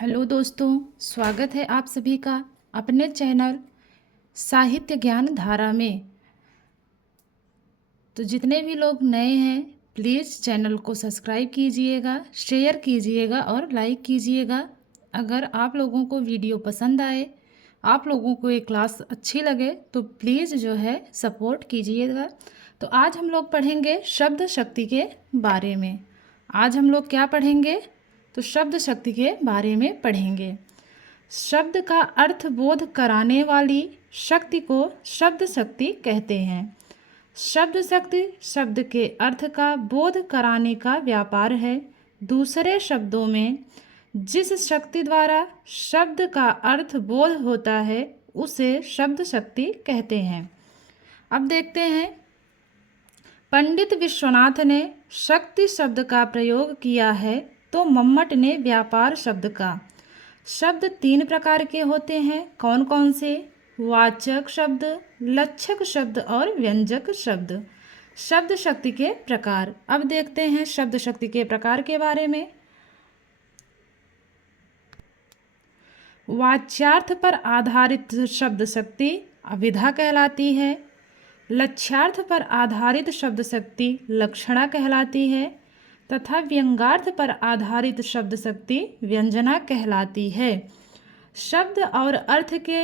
Hello दोस्तों, स्वागत है आप सभी का अपने चैनल साहित्य ज्ञान धारा में। तो जितने भी लोग नए हैं प्लीज़ चैनल को सब्सक्राइब कीजिएगा, शेयर कीजिएगा और लाइक कीजिएगा। अगर आप लोगों को वीडियो पसंद आए, आप लोगों को ये क्लास अच्छी लगे तो प्लीज़ जो है सपोर्ट कीजिएगा। तो आज हम लोग पढ़ेंगे शब्द शक्ति के बारे में। आज हम लोग क्या पढ़ेंगे? तो शब्द शक्ति के बारे में पढ़ेंगे। शब्द का अर्थ बोध कराने वाली शक्ति को शब्द शक्ति कहते हैं। शब्द शक्ति शब्द के अर्थ का बोध कराने का व्यापार है। दूसरे शब्दों में जिस शक्ति द्वारा शब्द का अर्थ बोध होता है उसे शब्द शक्ति कहते हैं। अब देखते हैं, पंडित विश्वनाथ ने शक्ति शब्द का प्रयोग किया है तो मम्मट ने व्यापार शब्द का। शब्द तीन प्रकार के होते हैं। कौन कौन से? वाचक शब्द, लक्षक शब्द और व्यंजक शब्द। शब्द शक्ति के प्रकार। अब देखते हैं शब्द शक्ति के प्रकार के बारे में। वाच्यार्थ पर आधारित शब्द शक्ति अभिधा कहलाती है। लक्ष्यार्थ पर आधारित शब्द शक्ति लक्षणा कहलाती है तथा व्यंग्यार्थ पर आधारित शब्द शक्ति व्यंजना कहलाती है। शब्द और अर्थ के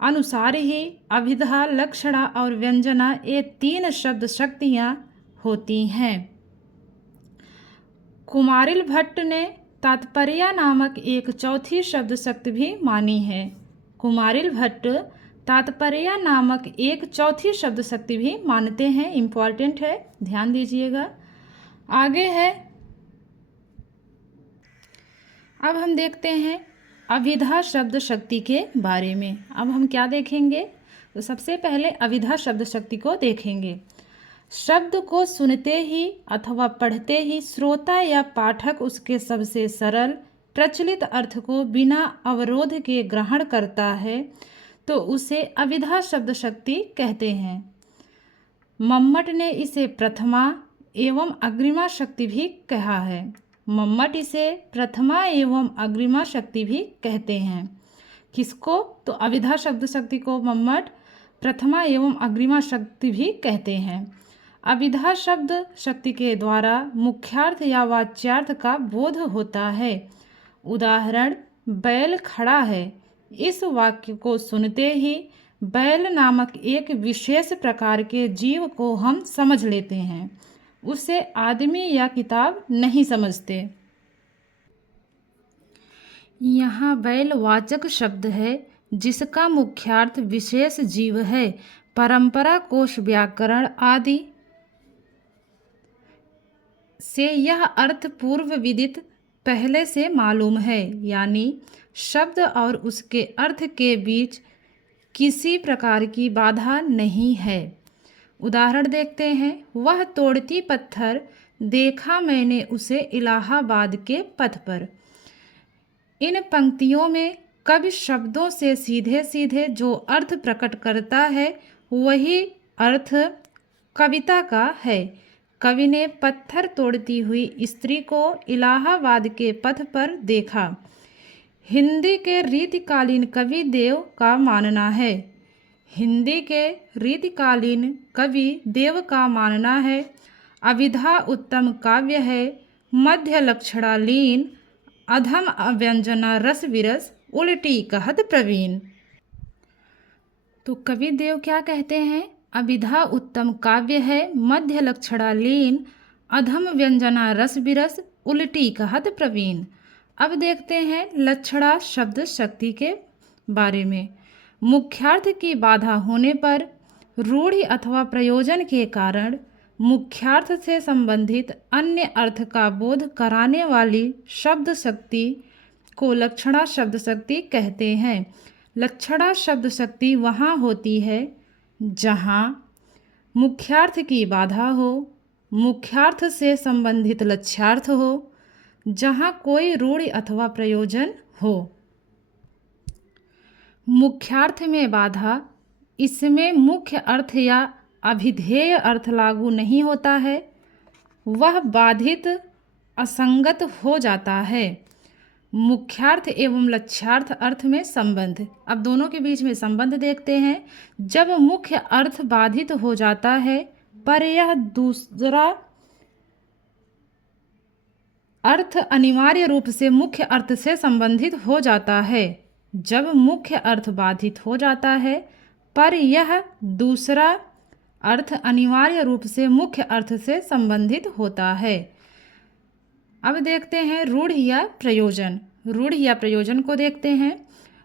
अनुसार ही अभिधा, लक्षणा और व्यंजना ये तीन शब्द शक्तियाँ होती हैं। कुमारिल भट्ट ने तात्पर्य नामक एक चौथी शब्द शक्ति भी मानी है। कुमारिल भट्ट तात्पर्य नामक एक चौथी शब्द शक्ति भी मानते हैं। इम्पॉर्टेंट है, ध्यान दीजिएगा। आगे है, अब हम देखते हैं अभिधा शब्द शक्ति के बारे में। अब हम क्या देखेंगे? तो सबसे पहले अभिधा शब्द शक्ति को देखेंगे। शब्द को सुनते ही अथवा पढ़ते ही श्रोता या पाठक उसके सबसे सरल प्रचलित अर्थ को बिना अवरोध के ग्रहण करता है तो उसे अभिधा शब्द शक्ति कहते हैं। मम्मट ने इसे प्रथमा एवं अग्रिमा शक्ति भी कहा है। मम्मट इसे प्रथमा एवं अग्रिमा शक्ति भी कहते हैं। किसको? तो अभिधा शब्द शक्ति को मम्मट प्रथमा एवं अग्रिमा शक्ति भी कहते हैं। अभिधा शब्द शक्ति के द्वारा मुख्यार्थ या वाच्यार्थ का बोध होता है। उदाहरण, बैल खड़ा है। इस वाक्य को सुनते ही बैल नामक एक विशेष प्रकार के जीव को हम समझ लेते हैं, उसे आदमी या किताब नहीं समझते। यहाँ बैल वाचक शब्द है जिसका मुख्यार्थ विशेष जीव है। परंपरा, कोश, व्याकरण आदि से यह अर्थ पूर्व विदित पहले से मालूम है, यानी शब्द और उसके अर्थ के बीच किसी प्रकार की बाधा नहीं है। उदाहरण देखते हैं, वह तोड़ती पत्थर देखा मैंने उसे इलाहाबाद के पथ पर। इन पंक्तियों में कवि शब्दों से सीधे सीधे जो अर्थ प्रकट करता है वही अर्थ कविता का है। कवि ने पत्थर तोड़ती हुई स्त्री को इलाहाबाद के पथ पर देखा। हिंदी के रीतिकालीन कवि देव का मानना है। हिंदी के रीतिकालीन कवि देव का मानना है अभिधा उत्तम काव्य है, मध्य लक्षणा लीन, अधम अव्यंजना रस विरस, उल्टी कहत प्रवीण। तो कवि देव क्या कहते हैं? अभिधा उत्तम काव्य है, मध्य लक्षणा लीन, अधम व्यंजना रस विरस, उल्टी कहत प्रवीण। अब देखते हैं लक्षणा शब्द शक्ति के बारे में। मुख्यार्थ की बाधा होने पर रूढ़ि अथवा प्रयोजन के कारण मुख्यार्थ से संबंधित अन्य अर्थ का बोध कराने वाली शब्द शक्ति को लक्षणा शब्द शक्ति कहते हैं। लक्षणा शब्द शक्ति वहाँ होती है जहाँ मुख्यार्थ की बाधा हो, मुख्यार्थ से संबंधित लक्ष्यार्थ हो, जहाँ कोई रूढ़ि अथवा प्रयोजन हो। मुख्यार्थ में बाधा, इसमें मुख्य अर्थ या अभिधेय अर्थ लागू नहीं होता है, वह बाधित असंगत हो जाता है। मुख्यार्थ एवं लक्ष्यार्थ अर्थ में संबंध। अब दोनों के बीच में संबंध देखते हैं। जब मुख्य अर्थ बाधित हो जाता है पर यह दूसरा अर्थ अनिवार्य रूप से मुख्य अर्थ से संबंधित हो जाता है। जब मुख्य अर्थ बाधित हो जाता है पर यह दूसरा अर्थ अनिवार्य रूप से मुख्य अर्थ से संबंधित होता है। अब देखते हैं रूढ़ या प्रयोजन। रूढ़ या प्रयोजन को देखते हैं।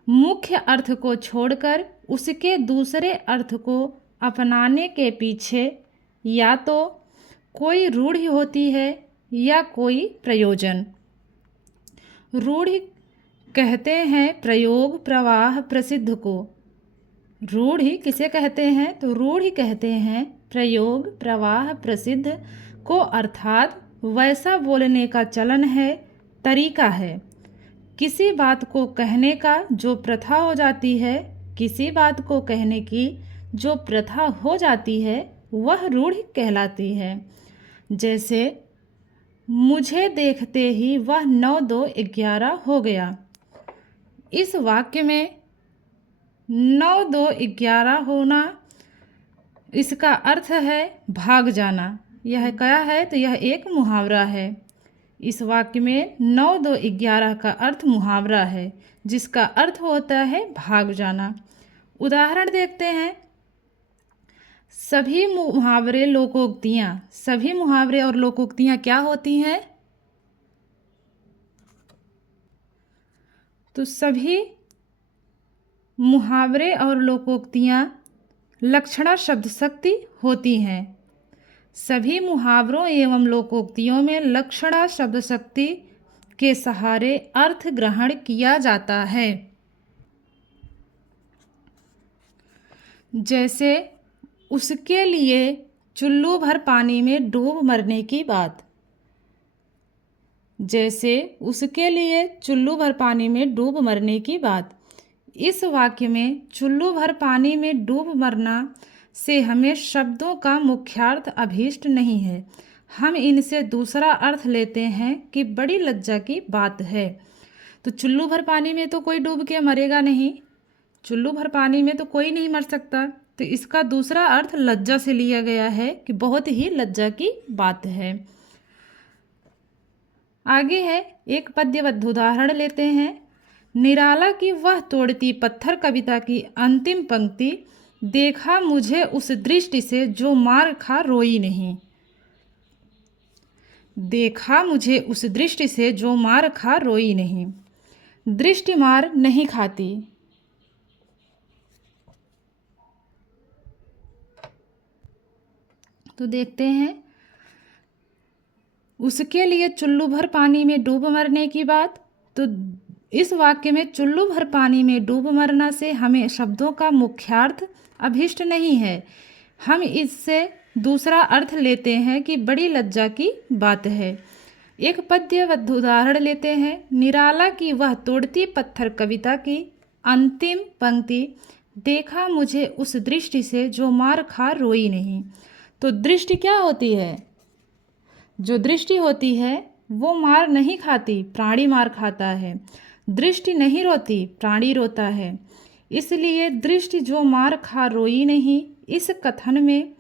मुख्य अर्थ को छोड़कर उसके दूसरे अर्थ को अपनाने के पीछे या तो कोई रूढ़ होती है या कोई प्रयोजन। रूढ़ कहते हैं प्रयोग प्रवाह प्रसिद्ध को। रूढ़ किसे कहते हैं? तो रूढ़ कहते हैं प्रयोग प्रवाह प्रसिद्ध को, अर्थात वैसा बोलने का चलन है, तरीका है। किसी बात को कहने का जो प्रथा हो जाती है, किसी बात को कहने की जो प्रथा हो जाती है वह रूढ़ कहलाती है। जैसे मुझे देखते ही वह 9-2-11 हो गया। इस वाक्य में 9-2-11 होना, इसका अर्थ है भाग जाना। यह क्या है? तो यह एक मुहावरा है। इस वाक्य में 9-2-11 का अर्थ मुहावरा है, जिसका अर्थ होता है भाग जाना। उदाहरण देखते हैं। सभी मुहावरे लोकोक्तियाँ, सभी मुहावरे और लोकोक्तियाँ क्या होती हैं? तो सभी मुहावरे और लोकोक्तियाँ लक्षणा शब्द शक्ति होती हैं। सभी मुहावरों एवं लोकोक्तियों में लक्षणा शब्द शक्ति के सहारे अर्थ ग्रहण किया जाता है। जैसे उसके लिए चुल्लू भर पानी में डूब मरने की बात। जैसे उसके लिए चुल्लू भर पानी में डूब मरने की बात। इस वाक्य में चुल्लू भर पानी में डूब मरना से हमें शब्दों का मुख्यार्थ अभीष्ट नहीं है। हम इनसे दूसरा अर्थ लेते हैं कि बड़ी लज्जा की बात है। तो चुल्लू भर पानी में तो कोई डूब के मरेगा नहीं, चुल्लू भर पानी में तो कोई नहीं मर सकता। तो इसका दूसरा अर्थ लज्जा से लिया गया है कि बहुत ही लज्जा की बात है। आगे है एक पद्यबद्ध उदाहरण लेते हैं। निराला की वह तोड़ती पत्थर कविता की अंतिम पंक्ति, देखा मुझे उस दृष्टि से जो मार खा रोई नहीं। देखा मुझे उस दृष्टि से जो मार खा रोई नहीं। दृष्टि मार नहीं खाती। तो देखते हैं, उसके लिए चुल्लू भर पानी में डूब मरने की बात। तो इस वाक्य में चुल्लू भर पानी में डूब मरना से हमें शब्दों का मुख्यार्थ अभीष्ट नहीं है। हम इससे दूसरा अर्थ लेते हैं कि बड़ी लज्जा की बात है। एक पद्यबद्ध उदाहरण लेते हैं। निराला की वह तोड़ती पत्थर कविता की अंतिम पंक्ति, देखा मुझे उस दृष्टि से जो मार खा रोई नहीं। तो दृष्टि क्या होती है? जो दृष्टि होती है वो मार नहीं खाती, प्राणी मार खाता है। दृष्टि नहीं रोती, प्राणी रोता है। इसलिए दृष्टि जो मार खा रोई नहीं, इस कथन में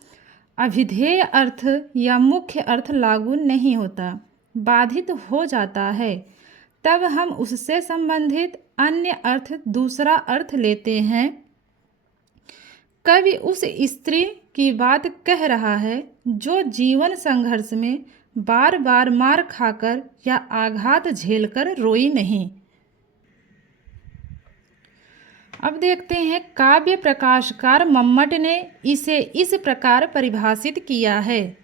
अभिधेय अर्थ या मुख्य अर्थ लागू नहीं होता, बाधित हो जाता है। तब हम उससे संबंधित अन्य अर्थ दूसरा अर्थ लेते हैं। कवि उस स्त्री की बात कह रहा है जो जीवन संघर्ष में बार बार मार खाकर या आघात झेलकर रोई नहीं। अब देखते हैं, काव्य प्रकाशकार मम्मट ने इसे इस प्रकार परिभाषित किया है।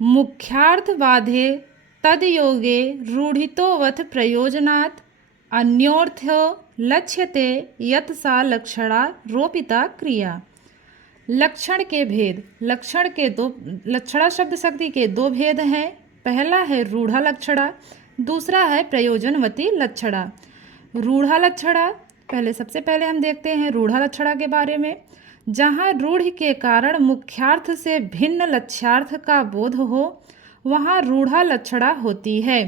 मुख्यार्थ बाधे तदयोगे रूढ़ितोवथ प्रयोजनात् अन्योर्थो लक्ष्यते यत् सा लक्षणा रोपिता क्रिया। लक्षण के भेद। लक्षणा शब्द शक्ति के दो भेद हैं। पहला है रूढ़ा लक्षणा, दूसरा है प्रयोजनवती लक्षणा। रूढ़ा लक्षणा, सबसे पहले हम देखते हैं रूढ़ा लक्षणा के बारे में। जहाँ रूढ़ के कारण मुख्यार्थ से भिन्न लक्ष्यार्थ का बोध हो, वहाँ रूढ़ा लक्षणा होती है।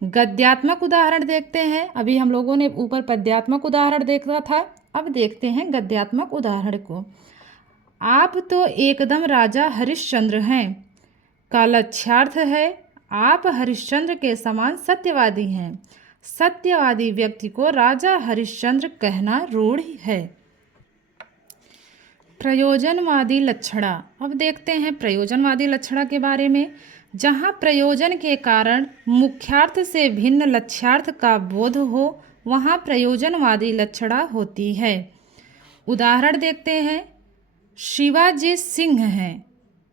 गद्यात्मक उदाहरण देखते हैं। अभी हम लोगों ने ऊपर पद्यात्मक उदाहरण देखा था, अब देखते हैं गद्यात्मक उदाहरण को। आप तो एकदम राजा हरिश्चंद्र हैं का लक्ष्यार्थ है आप हरिश्चंद्र के समान सत्यवादी हैं। सत्यवादी व्यक्ति को राजा हरिश्चंद्र कहना रूढ़ है। प्रयोजनवादी लक्षणा। अब देखते हैं प्रयोजनवादी लक्षणा के बारे में। जहाँ प्रयोजन के कारण मुख्यार्थ से भिन्न लक्ष्यार्थ का बोध हो वहाँ प्रयोजनवादी लक्षणा होती है। उदाहरण देखते हैं। शिवाजी सिंह हैं।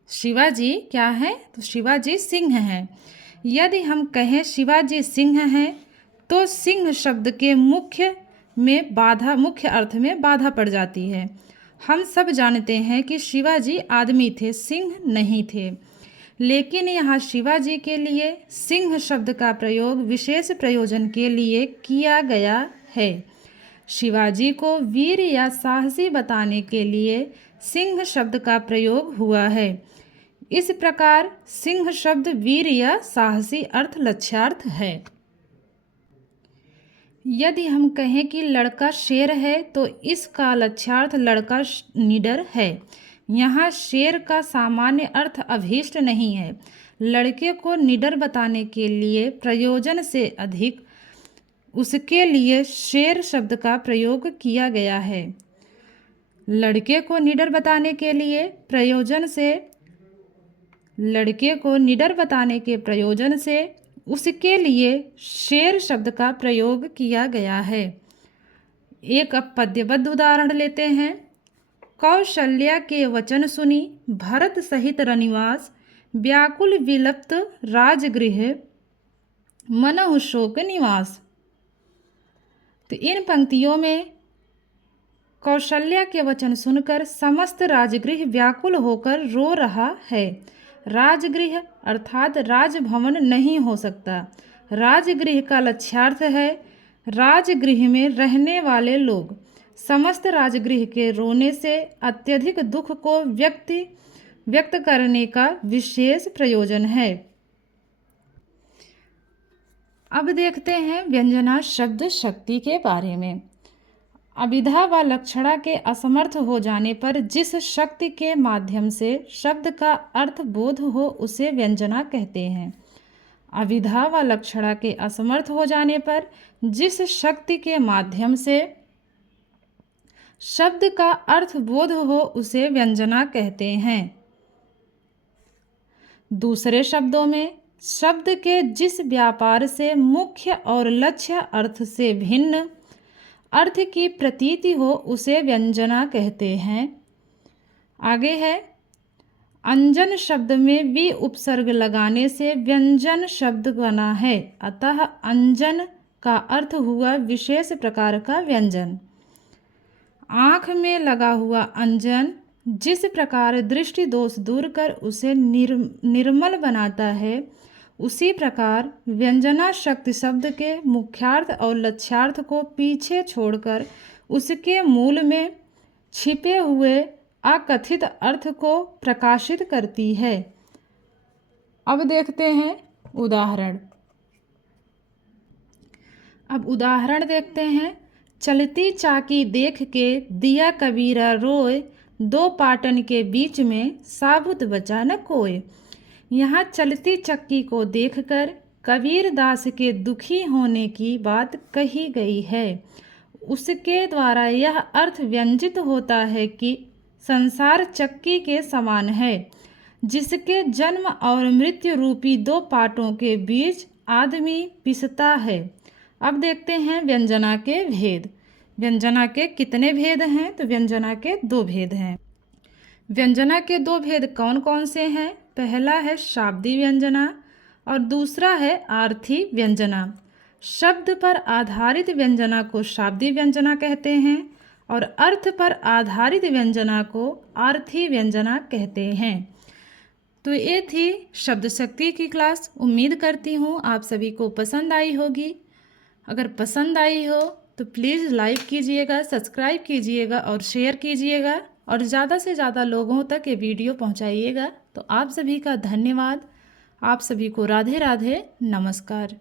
शिवाजी क्या है? तो शिवाजी सिंह हैं। यदि हम कहें शिवाजी सिंह हैं तो सिंह शब्द के मुख्य अर्थ में बाधा पड़ जाती है। हम सब जानते हैं कि शिवाजी आदमी थे, सिंह नहीं थे। लेकिन यहाँ शिवाजी के लिए सिंह शब्द का प्रयोग विशेष प्रयोजन के लिए किया गया है। शिवाजी को वीर या साहसी बताने के लिए सिंह शब्द का प्रयोग हुआ है। इस प्रकार सिंह शब्द वीर या साहसी अर्थ लक्ष्यार्थ है। यदि हम कहें कि लड़का शेर है तो इसका लक्ष्यार्थ लड़का निडर है। यहाँ शेर का सामान्य अर्थ अभीष्ट नहीं है। लड़के को निडर बताने के लिए प्रयोजन से अधिक उसके लिए शेर शब्द का प्रयोग किया गया है। लड़के को निडर बताने के प्रयोजन से उसके लिए शेर शब्द का प्रयोग किया गया है। एक अब पद्यबद्ध उदाहरण लेते हैं। कौशल्या के वचन सुनी भरत सहित रनिवास व्याकुल विलप्त राजगृह मनहु शोक निवास। तो इन पंक्तियों में कौशल्या के वचन सुनकर समस्त राजगृह व्याकुल होकर रो रहा है। राजगृह अर्थात राजभवन नहीं हो सकता। राजगृह का लक्ष्यार्थ है राजगृह में रहने वाले लोग। समस्त राजगृह के रोने से अत्यधिक दुख को व्यक्त करने का विशेष प्रयोजन है। अब देखते हैं व्यंजना शब्द शक्ति के बारे में। अभिधा व लक्षणा के असमर्थ हो जाने पर जिस शक्ति के माध्यम से शब्द का अर्थ बोध हो उसे व्यंजना कहते हैं। अभिधा व लक्षणा के असमर्थ हो जाने पर जिस शक्ति के माध्यम से शब्द का अर्थ बोध हो उसे व्यंजना कहते हैं। दूसरे शब्दों में शब्द के जिस व्यापार से मुख्य और लक्ष्य अर्थ से भिन्न अर्थ की प्रतीति हो उसे व्यंजना कहते हैं। आगे है अंजन शब्द में वि उपसर्ग लगाने से व्यंजन शब्द बना है, अतः अंजन का अर्थ हुआ विशेष प्रकार का व्यंजन। आँख में लगा हुआ अंजन जिस प्रकार दृष्टि दोष दूर कर उसे निर्मल बनाता है, उसी प्रकार व्यंजना शक्ति शब्द के मुख्यार्थ और लक्ष्यार्थ को पीछे छोड़कर उसके मूल में छिपे हुए अकथित अर्थ को प्रकाशित करती है। अब देखते हैं उदाहरण। चलती चाकी देख के दिया कबीरा रोए, दो पाटन के बीच में साबुत बचा न कोय। यहाँ चलती चक्की को देखकर कबीर दास के दुखी होने की बात कही गई है। उसके द्वारा यह अर्थ व्यंजित होता है कि संसार चक्की के समान है, जिसके जन्म और मृत्यु रूपी दो पाटों के बीच आदमी पिसता है। अब देखते हैं व्यंजना के भेद। व्यंजना के कितने भेद हैं? तो व्यंजना के 2 भेद हैं। व्यंजना के 2 भेद कौन कौन से हैं? पहला है शाब्दी व्यंजना और दूसरा है आर्थी व्यंजना। शब्द पर आधारित व्यंजना को शाब्दी व्यंजना कहते हैं और अर्थ पर आधारित व्यंजना को आर्थी व्यंजना कहते हैं। तो ये थी शब्द शक्ति की क्लास। उम्मीद करती हूँ आप सभी को पसंद आई होगी। अगर पसंद आई हो तो प्लीज़ लाइक कीजिएगा, सब्सक्राइब कीजिएगा और शेयर कीजिएगा और ज़्यादा से ज़्यादा लोगों तक ये वीडियो पहुंचाइएगा। तो आप सभी का धन्यवाद। आप सभी को राधे राधे, नमस्कार।